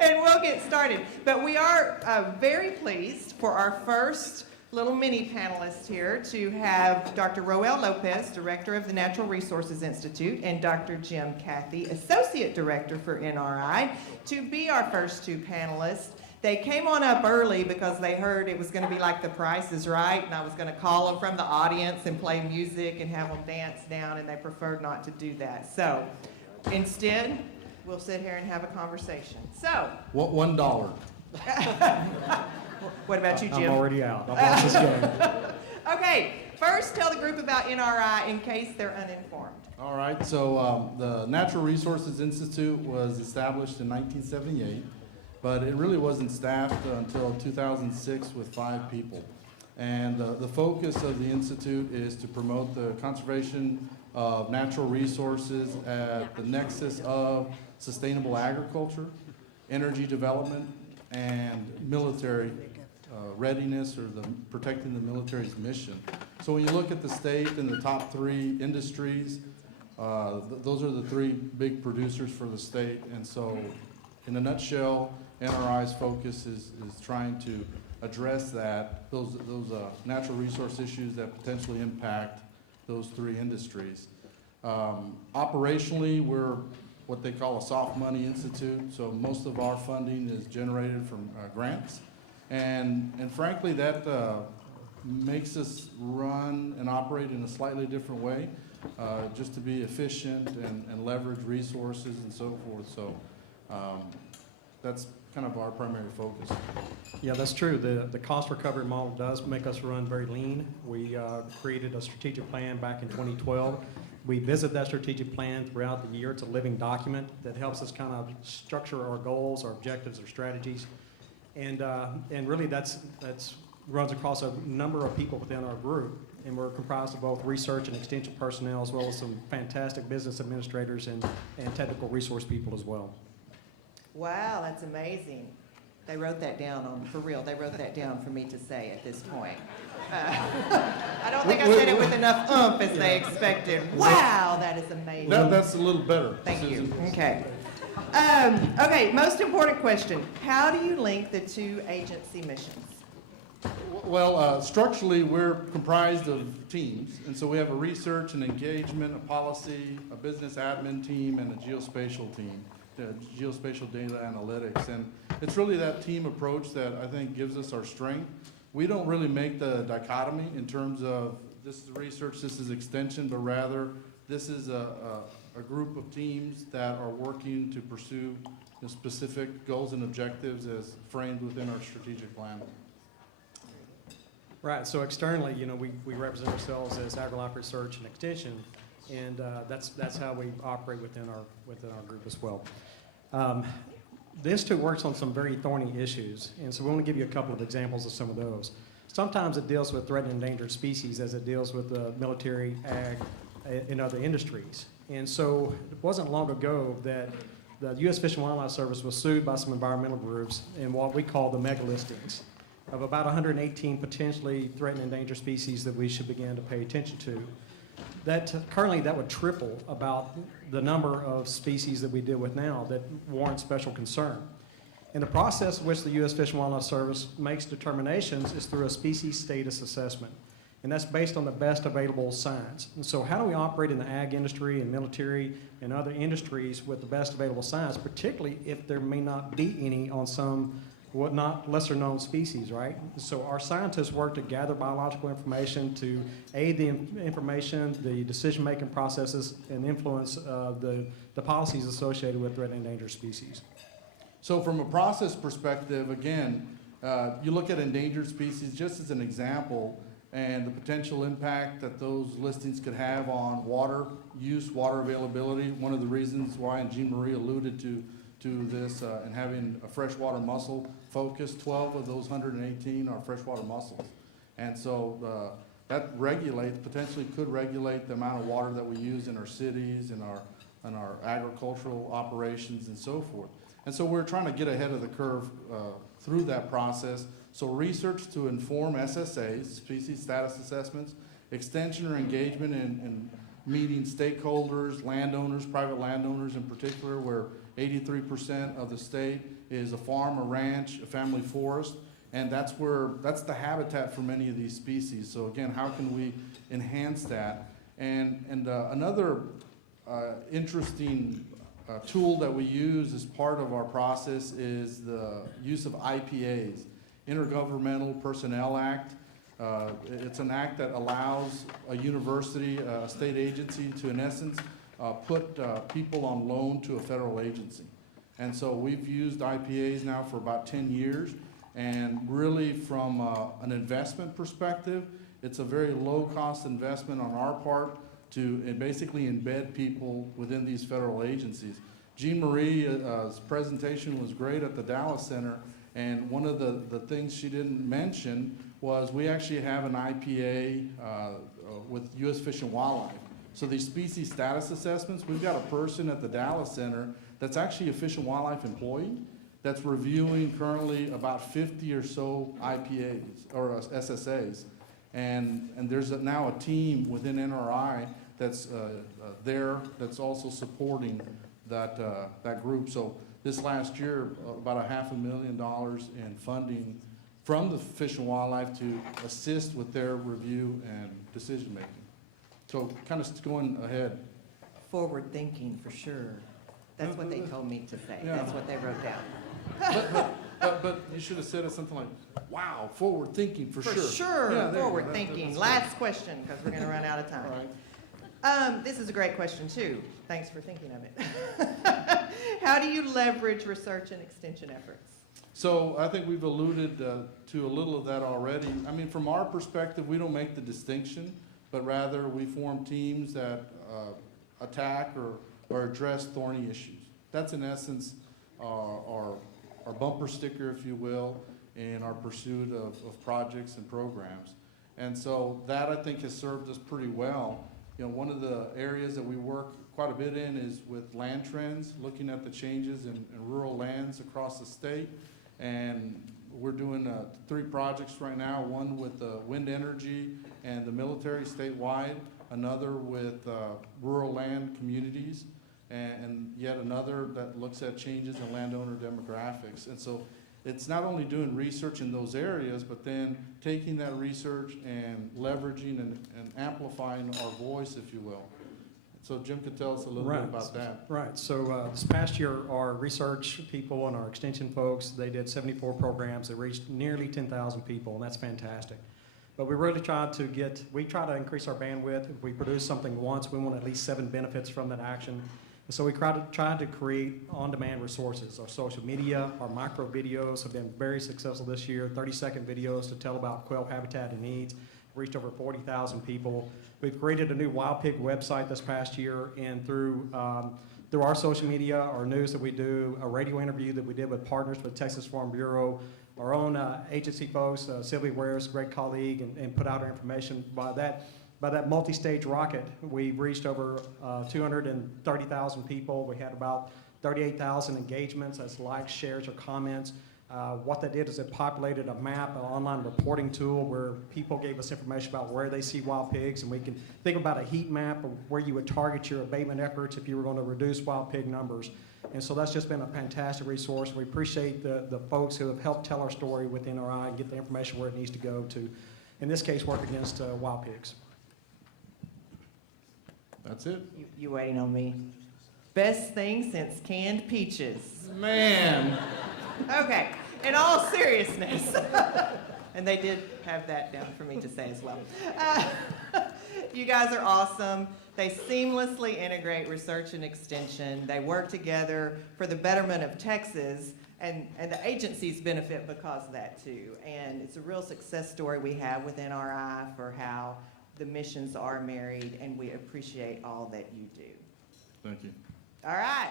And we'll get started. But we are very pleased for our first little mini panelist here to have Dr. Roel Lopez, Director of the Natural Resources Institute, and Dr. Jim Cathey, Associate Director for NRI, to be our first two panelists. They came on up early because they heard it was going to be like The Price is Right, and I was going to call them from the audience and play music and have them dance down, and they preferred not to do that. So instead, we'll sit here and have a conversation. So, What, $1? What about you, Jim? I'm already out. I've lost this game. Okay, first tell the group about NRI in case they're uninformed. All right, so the Natural Resources Institute was established in 1978, but it really wasn't staffed until 2006 with 5 people. And the focus of the Institute is to promote the conservation of natural resources at the nexus of sustainable agriculture, energy development, and military readiness, or protecting the military's mission. So when you look at the state and the top 3 industries, those are the 3 big producers for the state. And so in a nutshell, NRI's focus is trying to address those natural resource issues that potentially impact those 3 industries. Operationally, we're what they call a soft money institute, so most of our funding is generated from grants. And frankly, that makes us run and operate in a slightly different way, just to be efficient and leverage resources and so forth. So that's kind of our primary focus. Yeah, that's true. The cost recovery model does make us run very lean. We created a strategic plan back in 2012. We visit that strategic plan throughout the year. It's a living document that helps us kind of structure our goals, our objectives, our strategies. And really that's runs across a number of people within our group. And we're comprised of both research and extension personnel, as well as some fantastic business administrators and technical resource people as well. Wow, that's amazing. They wrote that down for real. They wrote that down for me to say at this point. I don't think I said it with enough oomph as they expected. Wow, that is amazing. That's a little better. Thank you. Okay. Okay, most important question. How do you link the 2 agency missions? Well, structurally, we're comprised of teams, and so we have a research and engagement, a policy, a business admin team, and a geospatial team, geospatial data analytics. And it's really that team approach that I think gives us our strength. We don't really make the dichotomy in terms of this is research, this is extension, but rather this is a group of teams that are working to pursue the specific goals and objectives as framed within our strategic plan. Right, so externally, we represent ourselves as AgriLife Research and Extension, and that's how we operate within our group as well. The Institute works on some very thorny issues, and so we want to give you a couple of examples of some of those. Sometimes it deals with threatened and endangered species as it deals with the military, ag, and other industries. And so it wasn't long ago that the U.S. Fish and Wildlife Service was sued by some environmental groups in what we call the mega listings of about 118 potentially threatened and endangered species that we should begin to pay attention to. Currently, that would triple about the number of species that we deal with now that warrant special concern. And the process in which the U.S. Fish and Wildlife Service makes determinations is through a species status assessment. And that's based on the best available science. And so how do we operate in the ag industry and military and other industries with the best available science, particularly if there may not be any on some lesser known species, right? So our scientists work to gather biological information to aid the information, the decision-making processes, and influence the policies associated with threatened and endangered species. So from a process perspective, again, you look at endangered species just as an example and the potential impact that those listings could have on water use, water availability. One of the reasons why, and Jean Marie alluded to this, and having a freshwater mussel focus, 12 of those 118 are freshwater mussels. And so that potentially could regulate the amount of water that we use in our cities, in our agricultural operations and so forth. And so we're trying to get ahead of the curve through that process. So research to inform SSAs, species status assessments, extension or engagement in meeting stakeholders, landowners, private landowners in particular, where 83% of the state is a farm, a ranch, a family forest, and that's the habitat for many of these species. So again, how can we enhance that? And another interesting tool that we use as part of our process is the use of IPAs, Intergovernmental Personnel Act. It's an act that allows a university, a state agency to, in essence, put people on loan to a federal agency. And so we've used IPAs now for about 10 years, and really from an investment perspective, it's a very low-cost investment on our part to basically embed people within these federal agencies. Jean Marie's presentation was great at the Dallas Center, and one of the things she didn't mention was we actually have an IPA with U.S. Fish and Wildlife. So these species status assessments, we've got a person at the Dallas Center that's actually a Fish and Wildlife employee that's reviewing currently about 50 or so IPAs or SSAs. And there's now a team within NRI that's there that's also supporting that group. So this last year, about $500,000 in funding from the Fish and Wildlife to assist with their review and decision making. So kind of going ahead. Forward thinking, for sure. That's what they told me to say. Yeah. That's what they wrote down. But you should have said it something like, wow, forward thinking for sure. For sure, Yeah, there you go. forward thinking. That's Last question, because we're going to run out of time. All right. This is a great question, too. Thanks for thinking of it. How do you leverage research and extension efforts? So I think we've alluded to a little of that already. I mean, from our perspective, we don't make the distinction, but rather we form teams that attack or address thorny issues. That's in essence our bumper sticker, if you will, in our pursuit of projects and programs. And so that, I think, has served us pretty well. You know, one of the areas that we work quite a bit in is with land trends, looking at the changes in rural lands across the state. And we're doing 3 projects right now, one with wind energy and the military statewide, another with rural land communities, and yet another that looks at changes in landowner demographics. And so it's not only doing research in those areas, but then taking that research and leveraging and amplifying our voice, if you will. So Jim could tell us a little bit about that. Right. So this past year, our research people and our extension folks, they did 74 programs that reached nearly 10,000 people, and that's fantastic. But we really try to increase our bandwidth. If we produce something once, we want at least 7 benefits from that action. And so we tried to create on-demand resources. Our social media, our micro videos have been very successful this year, 30-second videos to tell about quail habitat and needs, reached over 40,000 people. We've created a new wild pig website this past year, and through our social media, our news that we do, a radio interview that we did with partners with Texas Farm Bureau, our own agency folks, Sylvia Ware's a great colleague, and put out our information. By that multi-stage rocket, we reached over 230,000 people. We had about 38,000 engagements as likes, shares, or comments. What that did is it populated a map, an online reporting tool where people gave us information about where they see wild pigs, and we can think about a heat map of where you would target your abatement efforts if you were going to reduce wild pig numbers. And so that's just been a fantastic resource. We appreciate the folks who have helped tell our story with NRI and get the information where it needs to go to, in this case, work against wild pigs. That's it. You waiting on me? Best thing since canned peaches. Man. Okay, in all seriousness, and they did have that down for me to say as well. You guys are awesome. They seamlessly integrate research and extension. They work together for the betterment of Texas, and the agencies benefit because of that too. And it's a real success story we have with NRI for how the missions are married, and we appreciate all that you do. Thank you. All right.